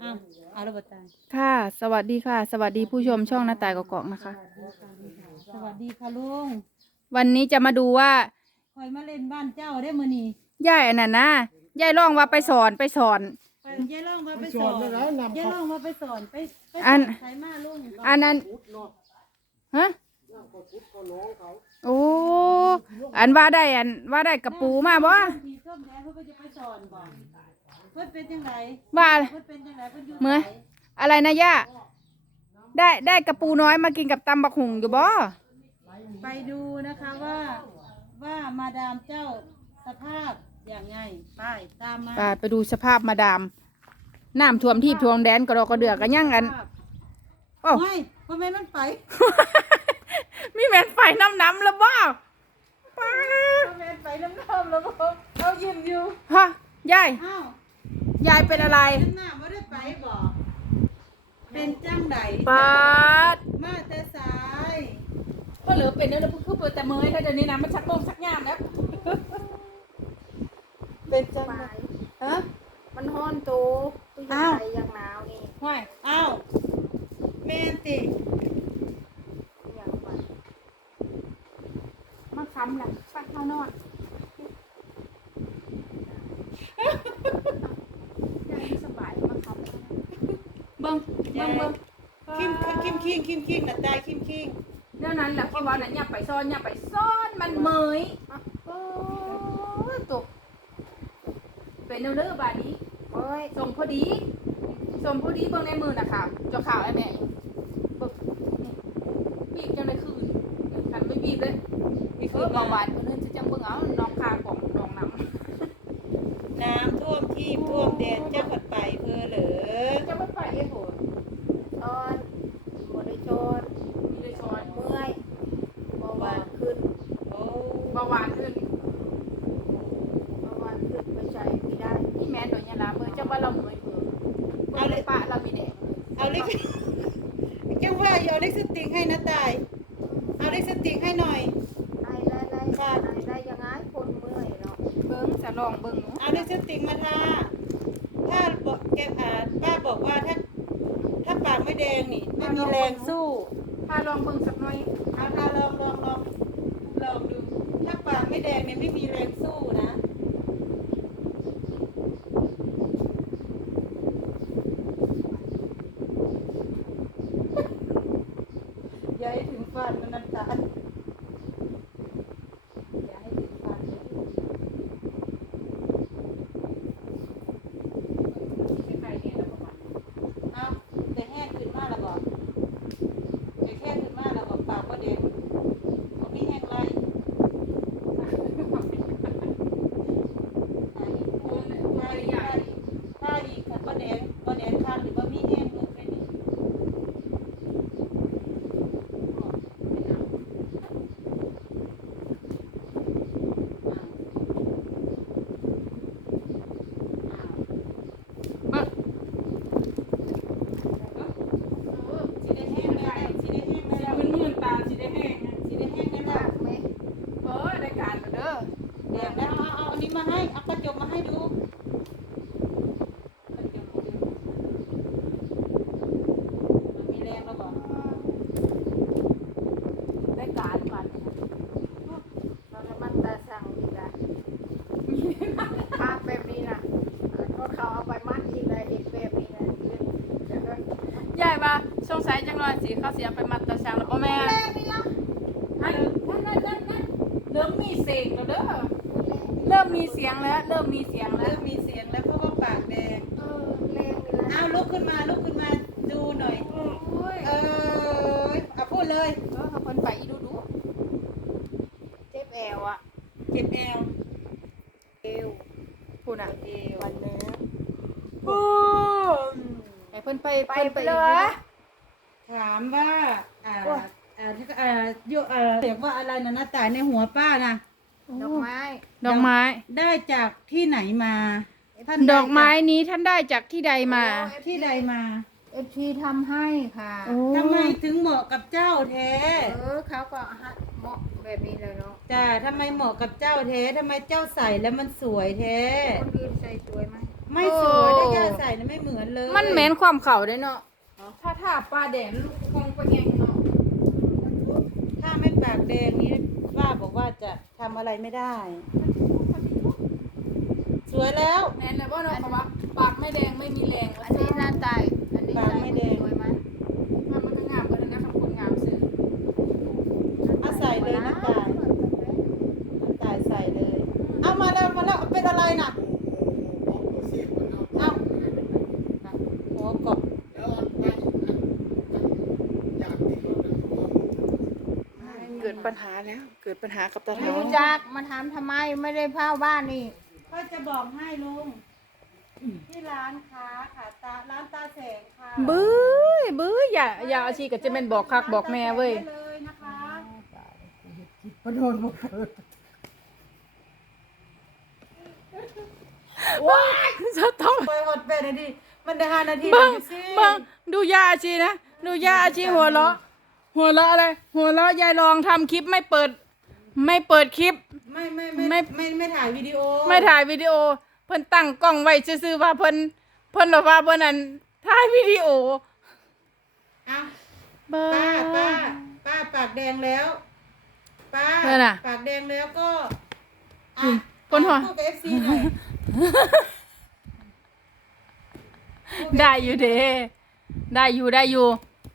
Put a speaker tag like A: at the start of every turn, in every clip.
A: อ้าวเอาระเบิดตาย
B: ค่ะ สวัสดีค่ะ สวัสดีผู้ชมช่องหน้าต่ายกอกๆนะคะ
A: สวัสดีค่ะลุง
B: วันนี้จะมาดูว่า
A: คอยมาเล่นบ้านเจ้าได้มื้อนี้
B: ย่ายอันนั้นนะย่ายร้องว่าไปสอน
A: ไปยายล่องมาไปสอนยายล่องมาไปสอนไปส
B: อั
A: อน นไถมาลุง
B: อันนั้นฮะโอ้อันว่าได้กระปูมาบ่
A: ทีส้มแดงเพิ่นก็จะไปสอนบ่เพิ่นเป็นจังได
B: ว่า
A: เพิ่นเป็นจังไดเพิ่นอยู่
B: เหมือน
A: ไส
B: อะไรนะย่าได้กระปูน้อยมากินกับตำบักหุ่งอยู่บ่
A: ไปดูนะคะว่ามาดามเจ้าสภาพอย่างไงไปตามมา
B: ไปดูสภาพมาดามน้ำท่วมที่ท่วมแดนกระดอกกระเดือกกันยังกันโอ้
A: ไม่เพราะแม่มันไป
B: มีแมนไฟน้ำแล้วบ่ป้า
A: แม่ไปน้ำท่อมแล้วบ่เอายิ้มอยู่
B: ฮะยาย
A: อ้าวย
B: ายเป็นอะไร
A: น้ำหน้าบ่ได้ไปบ่เป็นจังได
B: ป้าด
A: มาแต่สาย
B: ก็เหลือเป็นเนื้อคือเปิดแต่เมยแล้วเดี๋ยวนี้นะมันชักโมงชักยามแล้ว
A: เป็นจังไดฮะ
C: มันฮ้อนตูตู้ยัง
A: อ้าว
C: ไงยังหนาวนี่
B: ห่วย
A: อ้าวแม่นติ
C: ยังไป
B: มาค้ำหลังปักเข้านอน
C: ยังไม่สบายมาครับ
B: เบิ้ง
A: คิมน่ะตายคิม
B: เดี๋ยวนั้นแหละพี่ว่าน่ะอย่าไปซ่อนมันเมยโอ้ตกเป็นเนื้อบาดนี้
C: เอ้ย
B: ส่งพอดีเบิ่งในมือน่ะค่ะเจ้าข่าวไอ้แม่เบิ่งนี่บีบจังได้คืนคันไม่บีบเลย
A: มี
B: เอ
A: คื
B: อน
A: มา
B: เบาหวานคนอื่นจะจังเบิ่งเอาน้องคาของน้องน้ำ
A: น้ำท่วมที่ท่วมแดนเจ้าผัดไปเพื่อเหรอ
B: จะไม่ไปเอ้โห
C: ตอนบริชน
B: มีเลยช้อน
C: เมื่อยเบาหวานขึ้น
A: โอ้
B: เบาหวานขึ้น
C: เบาหวานขึ้นไปใช้ไม่ได้
B: พี่แม่โดนยาลาเมื่อจังว่าเราเมื่อยเอาเลยปะเรามีแดง
A: เอาลิปจังว่าเอาลิปสติกให้นะตายเอาลิปสติกให้หน่อย
C: ไอ้ไล่ยังไงคนเมื่อยเนาะ
B: เบิ้งจะลองเบิ้งหนู
A: เอาลิปสติกมาทาถ้าบอกแกป้าบอกว่าถ้าปากไม่แดงนี่ไม่มีแรงสู้
B: พาลองเบิ้งสักหน่อย
A: เอาลองดูถ้าปากไม่แดงเนี่ยไม่มีแรงสู้นะอย่าให้ถึงฟันมันน้ำตาลอย่าให้ถึงฟันเลย
B: ใครเนี่ยแล้วประมาณ
A: เอาแต่แห้งขึ้นมากแล้วบอกแต่แห้งขึ้นมากแล้วบอกปากว่าเด็กบอกมีแห้งไรถ้าอีกค่ะก็แดงข้างหรือว่ามีแห้งลูกแค่นี้
B: เบิ้ง
A: สีได้แห้งแล้วสีได้แห้ง
B: สี
A: แล้ว
B: มื่นตาสีได้แห้ง
A: สีได้แห้งแล้ว
C: มากไหม
B: ได้การเด้อ
A: แดงแล้วเอาอันนี้มาให้เอากระจกมาให้ดูมันมีแรงแล้วบอก
B: ได้การมัน
C: เราจะมันตาสั่งอีกละภาพแบบนี้นะก็เขาเอาไปมัดอีกเลยเห็นแบบนี้นะเดี๋ยวก็
B: ยายว่าสงสัยจังเลยสิเขาเสียไปมัดตาช้างแล้วป่ะแม่
C: แม่นี่ละ
B: นั่นเริ่มมีเสียงแล้วเด้อเริ่มมีเสียงแล้ว
A: เริ่มมีเสียงแล้วเพราะว่าปากแดง
C: แรงนี่ละ
A: เอาลุกขึ้นมาดูหน่อย
B: โอ้ย
A: เอาพูดเลย
B: เขาคนไปอีดู
C: เจ็บแอวอ่ะ
A: เจ็บแอว
C: เอว
B: พูดอ่ะ
A: เอว
C: วันนี้
B: ไอ้เพิ่นไป
C: ไปเลย
A: ถามว่าเรียกว่าอะไรนะตายในหัวป้านะ
C: ดอกไม้
B: ดอกไม้
A: ได้จากที่ไหนมาท่าน
B: ดอกไม้นี้ท่านได้จากที่ใดมา
A: ที่ใดมา
C: เอฟซีทำให้ค่ะ
A: ทำไมถึงเหมาะกับเจ้าแท้
C: เขาก็เหมาะแบบนี้เลยเนาะ
A: จ้าทำไมเหมาะกับเจ้าแท้ทำไมเจ้าใส่แล้วมันสวยแท้
C: คนอื่นใส่สวยไหม
A: ไม่สวยถ้าย่าใส่นะไม่เหมือนเลย
B: มันเหม็นความเข่าได้เนาะถ้าปลาแดงลูกคงไปแงงเนาะ
A: ถ้าไม่ปากแดงนี้ป้าบอกว่าจะทำอะไรไม่ได้ สวยแล้ว
B: แน่นเลยว่าเนาะเขาว่าปากไม่แดงไม่มีแรง
C: อันนี้หน้าตายอันนี้
A: ปาก
C: ใส่
A: ไม่แดง
C: สวยไหม
B: มันก็งามกันนะคำคนงามสื่อ
A: เอาใส่เลยน้ำตาลใส่เลย เอามาแล้วเป็นอะไรน่ะเอาหัวกบ เกิดปัญหาแล้ว เกิดปัญหากับตา
C: ไม่
A: เถา
C: รู้จักมาถามทำไมไม่ได้เผาบ้านนี่
A: ก็จะบอกให้ลุงที่ร้านค้าค่ะร้านตาแสงค่ะ
B: บื้ออย่าอาชีพก็จะเป็นบอกคักบอกแม่เว้ย
A: ได้เลยนะคะ
B: ว้ายจะต้อง
A: ไปหมดไปนาทีมันได้5 นาที
B: เบิ่ง
A: สิ
B: เบิ่งดูยาอาชีนะดูยาอาชีหัวเราะอะไรหัวเราะยายลองทำคลิปไม่เปิดคลิป
A: ไม่ถ่ายวิดีโอ
B: ไม่ถ่ายวิดีโอ เพิ่นตั้งกล้องไว้ซื่อๆว่าเพิ่นว่าเพิ่นนั่นถ่ายวิดีโอ
A: เอา
B: เบิ่
A: ป้าปากแดงแล้วป้า
B: เพิ่นน่ะ
A: ปากแดงแล้วก็
B: คนหัว
A: พูดกับ FC หน่อย
B: ได้อยู่เด้ได้อยู่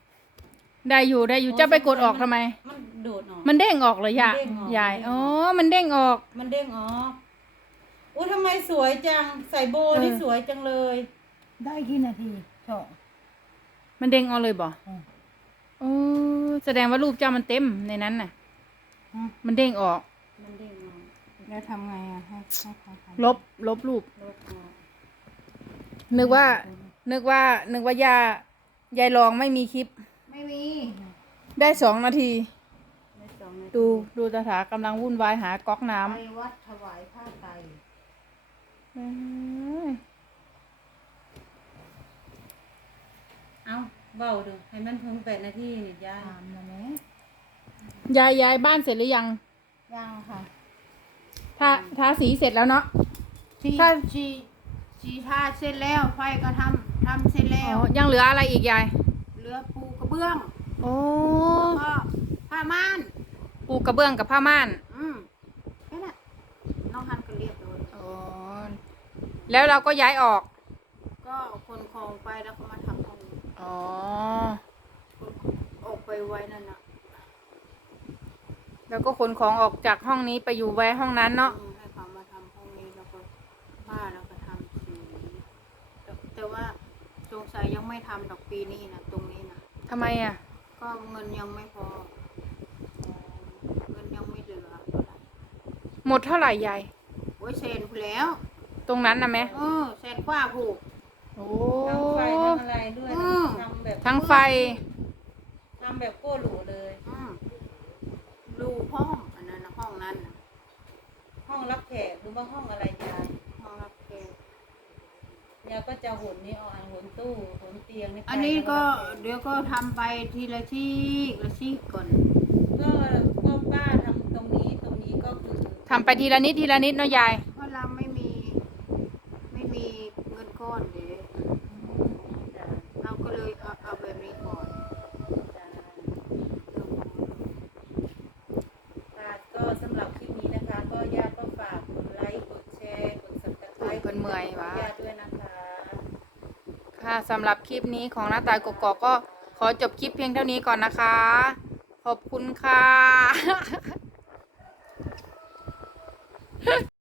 B: จะไปกดออกทำไม
A: มันโดดออก
B: มันเด้งออกเหรอยะ
A: มันเด้งออก
B: ยายอ๋อมันเด้งออก
A: มันเด้งออกอุ้ยทำไมสวยจังใส่โบนี่สวยจังเลย
C: ได้กี่นาทีสอง
B: มันเด้งออกเลยบ่โอ้แสดงว่ารูปเจ้ามันเต็มในนั้นน่ะ มันเด้งออก
A: มันเด้งออก
C: แล้วทำไงอ่ะให้เขาท
B: ลบรูป
A: ลบออก
B: นึกว่ายายลองไม่มีคลิป
C: ำไม่มี
B: ได้2 นาที
A: ใน2 นาที
B: ดูตาถากำลังวุ่นวายหาก๊อกน้
C: ไปวัดถวายผ้าไตร
B: ำ
A: เอาเบาดูให้มันเพิ่ง8 นาทีนี่ย่า
C: ถามมาไหม
B: ยายบ้านเสร็จหรือยัง
C: ยังค่ะ
B: ทาสีเสร็จแล้วเนาะ
C: ที่
B: ถ้า
C: ชีทาเสร็จแล้วไฟก็ทำเสร็จแล้ว
B: ยังเหลืออะไรอีกยาย
C: เหลือปูกระเบื้อง
B: โอ้
C: แล้วก็ผ้าม่าน
B: ปูกระเบื้องกับผ้าม่าน
C: แค่นั้นน้องฮันก็เรียบร้อย
B: อ๋อแล้วเราก็ย้ายออก
C: ก็คนคลองไปแล้วก็มาทำห้องนี้
B: อ๋อ
C: คนออกไปไว้นั่นน่ะ
B: แล้วก็ขนของออกจากห้องนี้ไปอยู่ไว้ห้องนั้นเนาะ
C: ให้เขามาทำห้องนี้แล้วก็ผ้าแล้วก็ทำสีแต่ว่าสงสัยยังไม่ทำดอกปีนี้นะตรงนี้นะ
B: ทำไมอ่ะ
C: ก็เงินยังไม่พอเงินยังไม่เหลือเท่าไหร่
B: หมดเท่าไหร่ยาย
C: โอ้ยเซนไปแล้ว
B: ตรงนั้นนะแม่
C: เซนกว่าผูก
B: โอ้
A: ทั้งไฟทั้งอะไรด้วย
C: อื
A: นะ
C: ม
A: ทำแบบ
B: ทั้งไฟ
A: ทำแบบโก้หรูเลย
C: รูห้องอันนั้นนะห้องนั้นน่ะ
A: ห้องรับแขกหรือว่าห้องอะไรยาย
C: ห้องรับแขก
A: ยายก็จะหนนี่เอาหนตู้หนเตียงนี่ไป
C: อันนี้ก็
A: แล้ว
C: เดี๋ยวก็ทำไปทีละที่ละที่ก่อน
A: ก็ป้าทำตรงนี้ก็คือ
B: ทำไปทีละนิดเนาะยาย
C: เพราะเราไม่มีเงินก้อนเดี๋ยว
A: จ้ะ
C: เราก็เลยเอาแบบนี้ก่อน
A: จ้ะก็สำหรับคลิปนี้นะคะ ก็ญาติก็ฝากกดไลค์กดแชร์กด Subscribe
B: เพิ่นเมื่อยวะ
A: ญาติด้วยนะคะ
B: ค่ะสำหรับคลิปนี้ของหน้าตายกกอกก็ขอจบคลิปเพียงเท่านี้ก่อนนะคะ ขอบคุณค่ะ